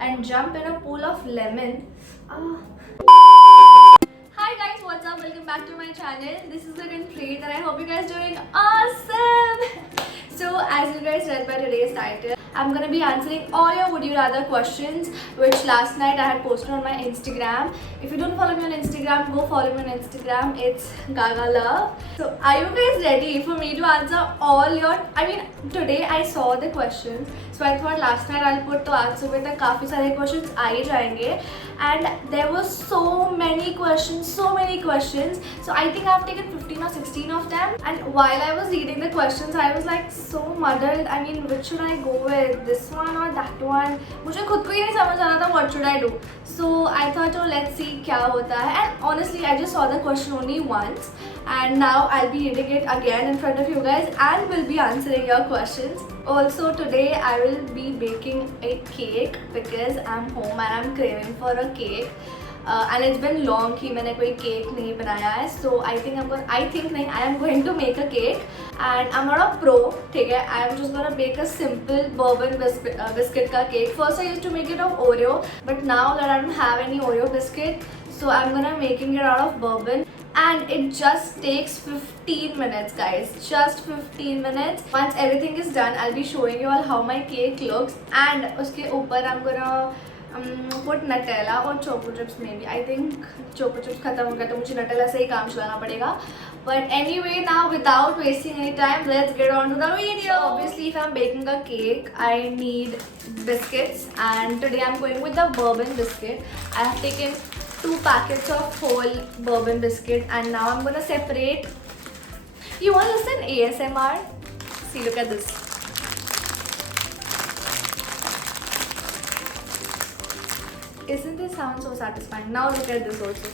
and jump in a pool of lemon. Hi guys, what's up? Welcome back to my channel. This is Gagan Preet and I hope you guys doing awesome. So as you guys read by today's title, I'm gonna be answering all your would you rather questions which last night I had posted on my Instagram. If you don't follow me on Instagram, go follow me on Instagram. It's Gaga Love. So are you guys ready for me to answer all your, today I saw the questions, so I thought last night I'll put to आज सुबह तक काफ़ी सारे questions आ ही जाएंगे, and there were so many questions. So I think I've taken 15 or 16 of them, and while I was reading the questions I was like so muddled. I mean, which should I go with, this one or that one? मुझे खुद को ही नहीं समझ आ रहा था what should I do. So I thought, oh, let's see क्या होता है. And honestly I just saw the question only once, and now I'll be reading it again in front of you guys and will be answering your questions. Also today I will be baking a cake because I'm home and I'm craving for a cake. And it's been long कि मैंने कोई cake नहीं बनाया है, so I am going to make a cake, and I'm not a pro, ठीक है. I am just gonna bake a simple bourbon biscuit का cake. First I used to make it of Oreo, but now that I don't have any Oreo biscuit, so I'm gonna making it out of bourbon, and it just takes 15 minutes guys, just 15 minutes. Once everything is done I'll be showing you all how my cake looks, and उसके ऊपर I'm gonna put Nutella और choco chips. Maybe I think choco chips खत्म हो गया तो मुझे Nutella से ही काम चलाना पड़ेगा. But anyway, now without wasting any time, let's get on to the video. So obviously if I'm baking a cake I need biscuits, and today I'm going with the bourbon biscuit. I have taken 2 packets of whole bourbon biscuit, and now I'm gonna separate. You want to listen ASMR? See, look at this. Isn't this sound so satisfying? Now look at this also.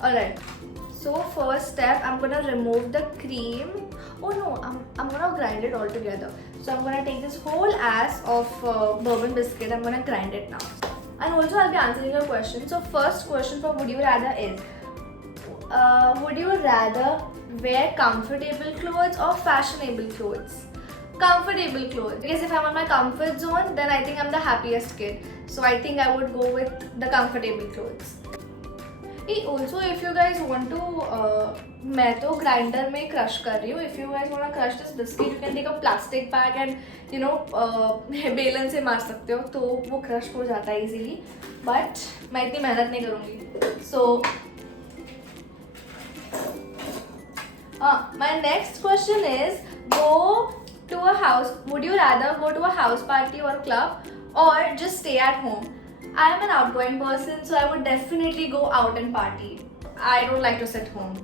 Alright, so first step I'm gonna remove the cream. Oh no, I'm gonna grind it all together. So I'm gonna take this whole ass of bourbon biscuit, I'm gonna grind it now. And also I'll be answering your question. So first question for would you rather is, would you rather wear comfortable clothes or fashionable clothes? Comfortable clothes, because if I'm on my comfort zone then I think I'm the happiest kid. So I think I would go with the comfortable clothes. Also if you guys want to, मैं तो grinder में crush कर रही हूँ. If you guys want to crush this biscuit, you can take a plastic bag and you know बेलन से मार सकते हो तो वो crush हो जाता है easily. But मैं इतनी मेहनत नहीं करूँगी. So my next question is, would you rather go to a house party or club or just stay at home? I am an outgoing person, so I would definitely go out and party. I don't like to sit home.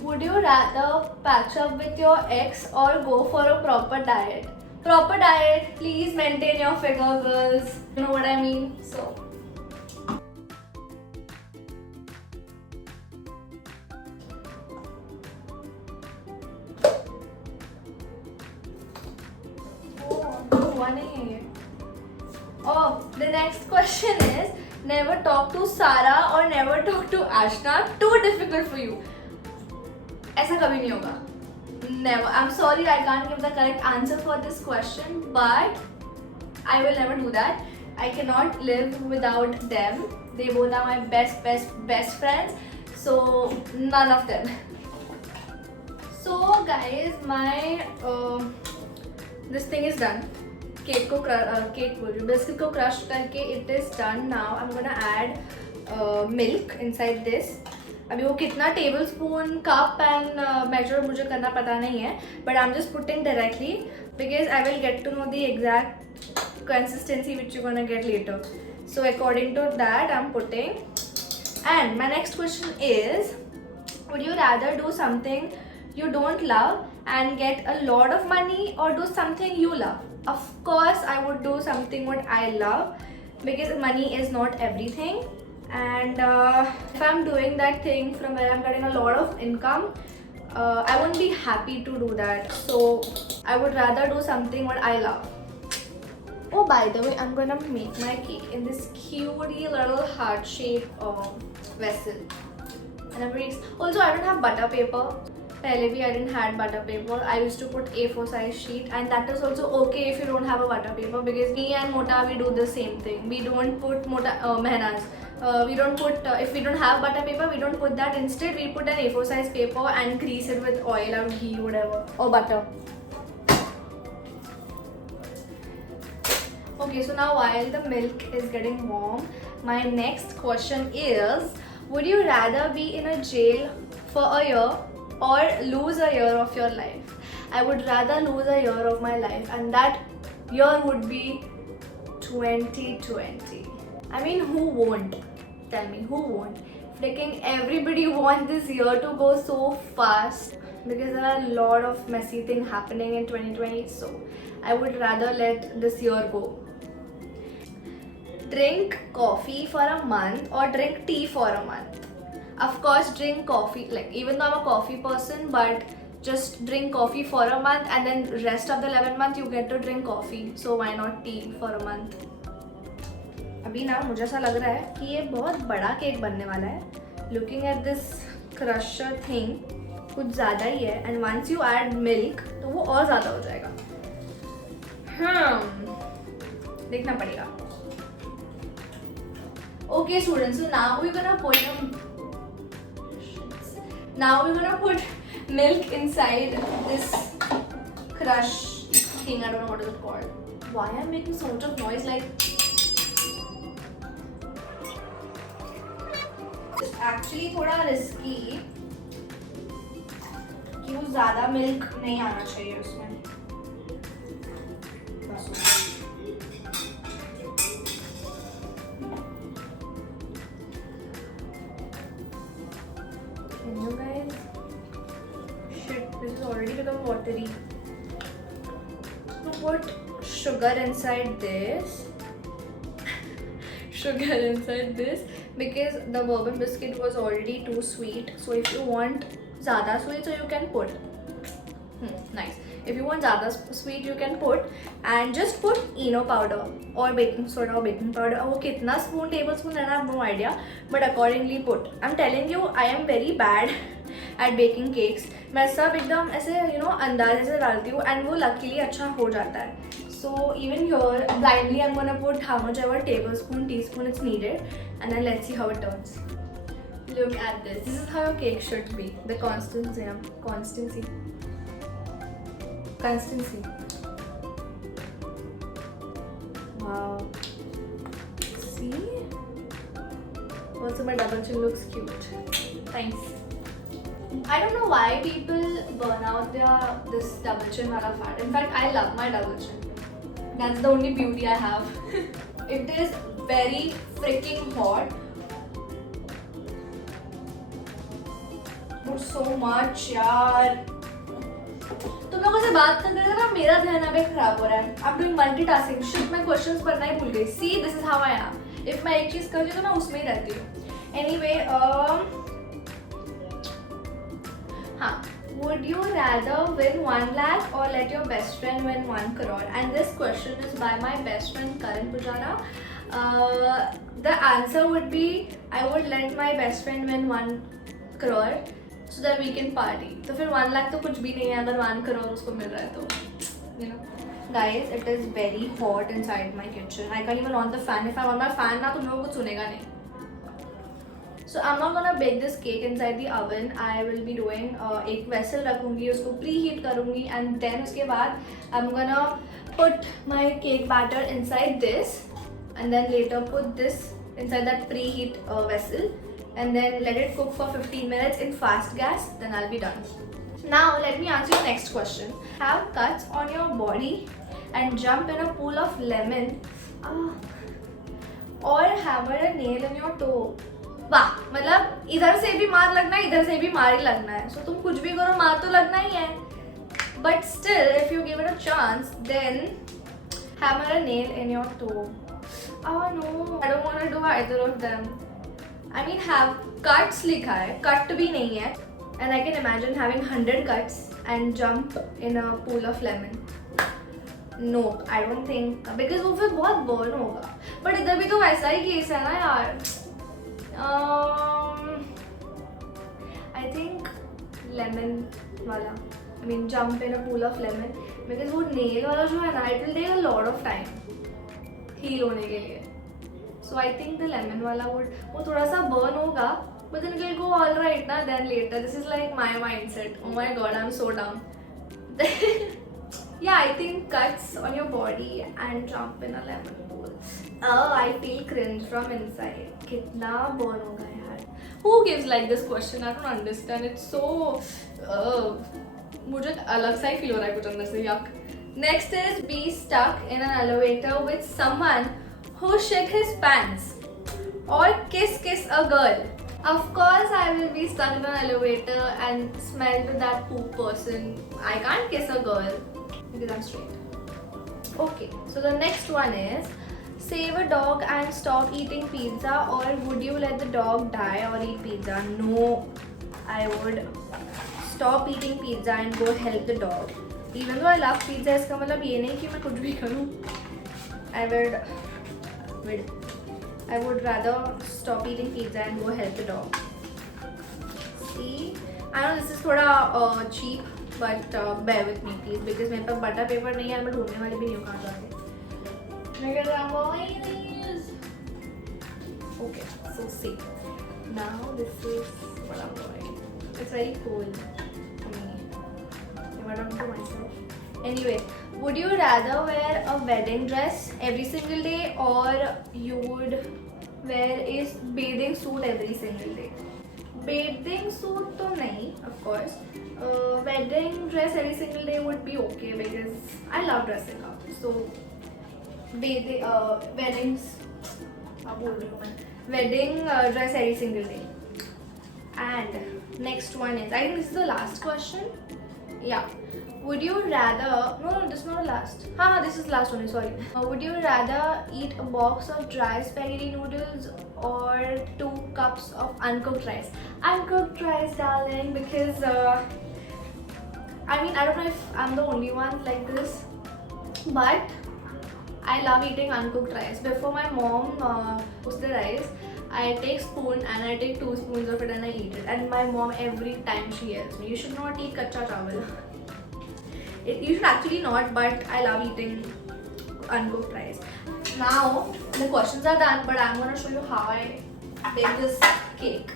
Would you rather patch up with your ex or go for a proper diet? Proper diet, please maintain your figure, girls. You know what I mean? So the next question is, never talk to Sarah or never talk to Ashna. Too difficult for you. ऐसा कभी नहीं होगा. Never. I'm sorry I can't give the correct answer for this question, but I will never do that. I cannot live without them. They both are my best friends. So none of them. So guys, my this thing is done. Cake biscuit को crush करके it is done. Now I'm gonna add milk inside this. अभी वो कितना tablespoon, cup and measure मुझे करना पता नहीं है, but I'm just putting directly because I will get to know the exact consistency which you're gonna get later. So according to that I'm putting. And my next question is, would you rather do something you don't love and get a lot of money or do something you love? Of course I would do something what I love, because money is not everything, and if I'm doing that thing from where I'm getting a lot of income, I won't be happy to do that. So I would rather do something what I love. Oh, by the way, I'm gonna make my cake in this cutie little heart-shaped vessel. And I'm very also, I don't have butter paper. Pehle bhi I didn't had butter paper. I used to put A4 size sheet, and that is also okay if you don't have a butter paper, because me and Mota, we do the same thing. We don't put mehnaz. We don't put if we don't have butter paper, we don't put that. Instead, we put an A4 size paper and grease it with oil or ghee, whatever, or butter. Okay, so now while the milk is getting warm, my next question is, would you rather be in a jail for a year or lose a year of your life? I would rather lose a year of my life, and that year would be 2020. I mean, who won't? Tell me, who won't? Freaking everybody wants this year to go so fast, because there are a lot of messy things happening in 2020, so I would rather let this year go. Drink coffee for a month or drink tea for a month? Of course, drink coffee. Like, even though I'm a coffee person, but just drink coffee for a month, and then rest of the 11th month you get to drink coffee. So why not tea for a month? अभी ना मुझे ऐसा लग रहा है कि ये बहुत बड़ा केक बनने वाला है. Looking at this crusher thing, कुछ ज़्यादा ही है, and once you add milk तो वो और ज़्यादा हो जाएगा. देखना पड़ेगा. Okay, students, so now we're gonna put milk inside this crush thing. I don't know what is it called. Why I'm making so much of noise? Like, it's actually थोड़ा risky कि वो ज़्यादा milk नहीं आना चाहिए उसमें. Can you guys? Shit, this is already become watery. To put sugar inside this. Because the bourbon biscuit was already too sweet. So if you want ज़्यादा sweet, so you can put. Nice. If you want ज़्यादा sweet, you can put, and just put ENO powder or baking soda or baking powder. वो कितना tablespoon लेना, I have no idea, but accordingly put. I'm telling you, I am very bad at baking cakes. मैं सब एकदम ऐसे अंदाजे से डालती हूँ, and वो luckily अच्छा हो जाता है. So even here, blindly I'm gonna put how much ever tablespoon, teaspoon it's needed, and then let's see how it turns. Look at this. This is how a cake should be. The consistency. Wow. See? Also, my double chin looks cute. Thanks. I don't know why people burn out this double chin wala fat. In fact, I love my double chin. That's the only beauty I have. It is very freaking hot. Put so much, यार. तुम लोगों से बात करते हैं ना, मेरा ध्यान अभी खराब हो रहा है. I'm doing multitasking. Shit, मैं questions पढ़ना ही भूल गई. See, this is how I am. If मैं एक चीज करती हूँ तो मैं उसमें ही रहती हूँ. Anyway, हाँ. Would you rather win 1 lakh or let your best friend win 1 crore? And this question is by my best friend Karan Pujara. The answer would be, I would let my best friend win 1 crore so that we can party. तो फिर 1 lakh तो कुछ भी नहीं है अगर 1 crore उसको मिल रहा है तो, Guys, it is very hot inside my kitchen. I can't even on the fan. If I on my fan ना, तुम लोगों को सुनेगा नहीं. So I'm not gonna bake this cake inside the oven. I will be doing एक vessel रखूँगी, उसको preheat करूँगी, and then उसके बाद I'm gonna put my cake batter inside this, and then later put this inside that preheat vessel, and then let it cook for 15 minutes in fast gas. Then I'll be done. Now let me answer your next question. Have cuts on your body and jump in a pool of lemon, or hammer a nail in your toe. वाह, मतलब इधर से भी मार लगना है, इधर से भी मार ही लगना है. So तुम कुछ भी करो, मार तो लगना ही है. But still, if you give it a chance, then hammer a nail in your toe. Oh no, I don't want to do either of them. I mean, have cuts लिखा है, cut भी नहीं है. And I can imagine having 100 cuts and jump in a pool of lemon. No I don't think, because वो फिर बहुत burn होगा. But इधर भी तो वैसा ही केस है ना यार. आई थिंक लेमन वाला. I mean jump in a pool of lemon, because वो nail वाला जो है ना, it will take a lot of time heal होने के लिए. So I think the lemon वाला वो थोड़ा सा burn होगा, but then it will go all right ना. Then later, this is like my mindset. Oh my god, I'm so dumb. Yeah, I think cuts on your body and jump in a lemon pool. Oh, I feel cringe from inside. कितना burn होगा यार. Who gives like this question? I don't understand. It's so मुझे अलग सा ही feel हो रहा है कुछ अंदर से. yuck. Next is be stuck in an elevator with someone who shit his pants, or kiss a girl. Of course I will be stuck in an elevator and smell to that poop person. I can't kiss a girl because I'm straight. Okay, so the next one is save a dog and stop eating pizza, or would you let the dog die or eat pizza? No, I would stop eating pizza and go help the dog. Even though I love pizza, इसका मतलब ये नहीं कि मैं कुछ भी करूँ. I would rather stop eating pizza and go help the dog. See, I know this is थोड़ा cheap, but bear with me please, because मेरे पास बटर पेपर नहीं है और मैं ढूंढने वाली भी नहीं हूँ कहाँ जाके. मैं कहता हूँ okay, so see, now this is what I'm doing. It's very cool. Anyway, would you rather wear a wedding dress every single day, or you would wear a bathing suit every single day? Bathing suit तो नहीं, of course. Wedding dress every single day would be okay because I love dressing up. So wedding dress every single day. And next one is, I think this is the last question. Yeah. Would you rather, no, this is not the last. This is the last one, sorry. Would you rather eat a box of dry spaghetti noodles or 2 cups of uncooked rice? Uncooked rice, darling, because I mean, I don't know if I'm the only one like this, but I love eating uncooked rice. Before my mom cooks the rice, I take spoon and I take 2 spoons of it and I eat it. And my mom every time she yells me, you should not eat kacha chawal. You should actually not, but I love eating uncooked rice. Now the questions are done, but I'm gonna show you how I make this cake.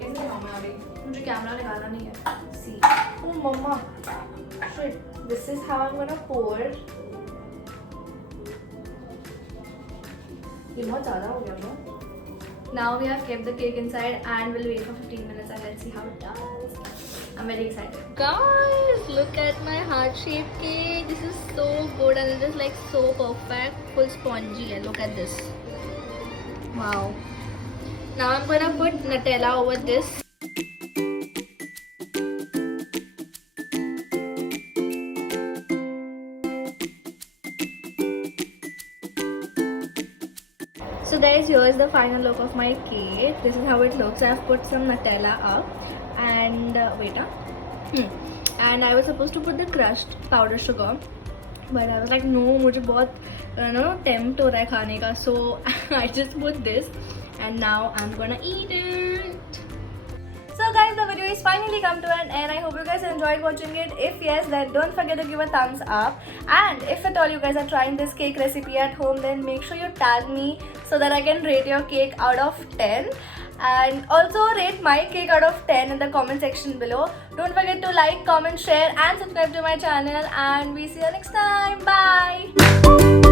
कैसे बनाऊँ मैं अभी? मुझे camera निकालना नहीं है. See, oh mama, shit. This is how I'm gonna pour. ये बहुत ज़्यादा हो गया ना. Now we have kept the cake inside and we'll wait for 15 minutes and let's see how it does. I'm very excited. Guys, look at my heart-shaped cake. This is so good and it is like so perfect, full spongy. And look at this. Wow. Now I'm gonna put Nutella over this. So guys, here is the final look of my cake. This is how it looks. I have put some Nutella up and and I was supposed to put the crushed powder sugar, but I was like no, मुझे बहुत tempt हो रहा है खाने का. So I just put this and now I'm gonna eat it. So guys, the video is finally come to an end. I hope you guys enjoyed watching it. If yes, then don't forget to give a thumbs up. And if at all you guys are trying this cake recipe at home, then make sure you tag me so that I can rate your cake out of 10. And also rate my cake out of 10 in the comment section below. Don't forget to like, comment, share and subscribe to my channel. And we see you next time. Bye.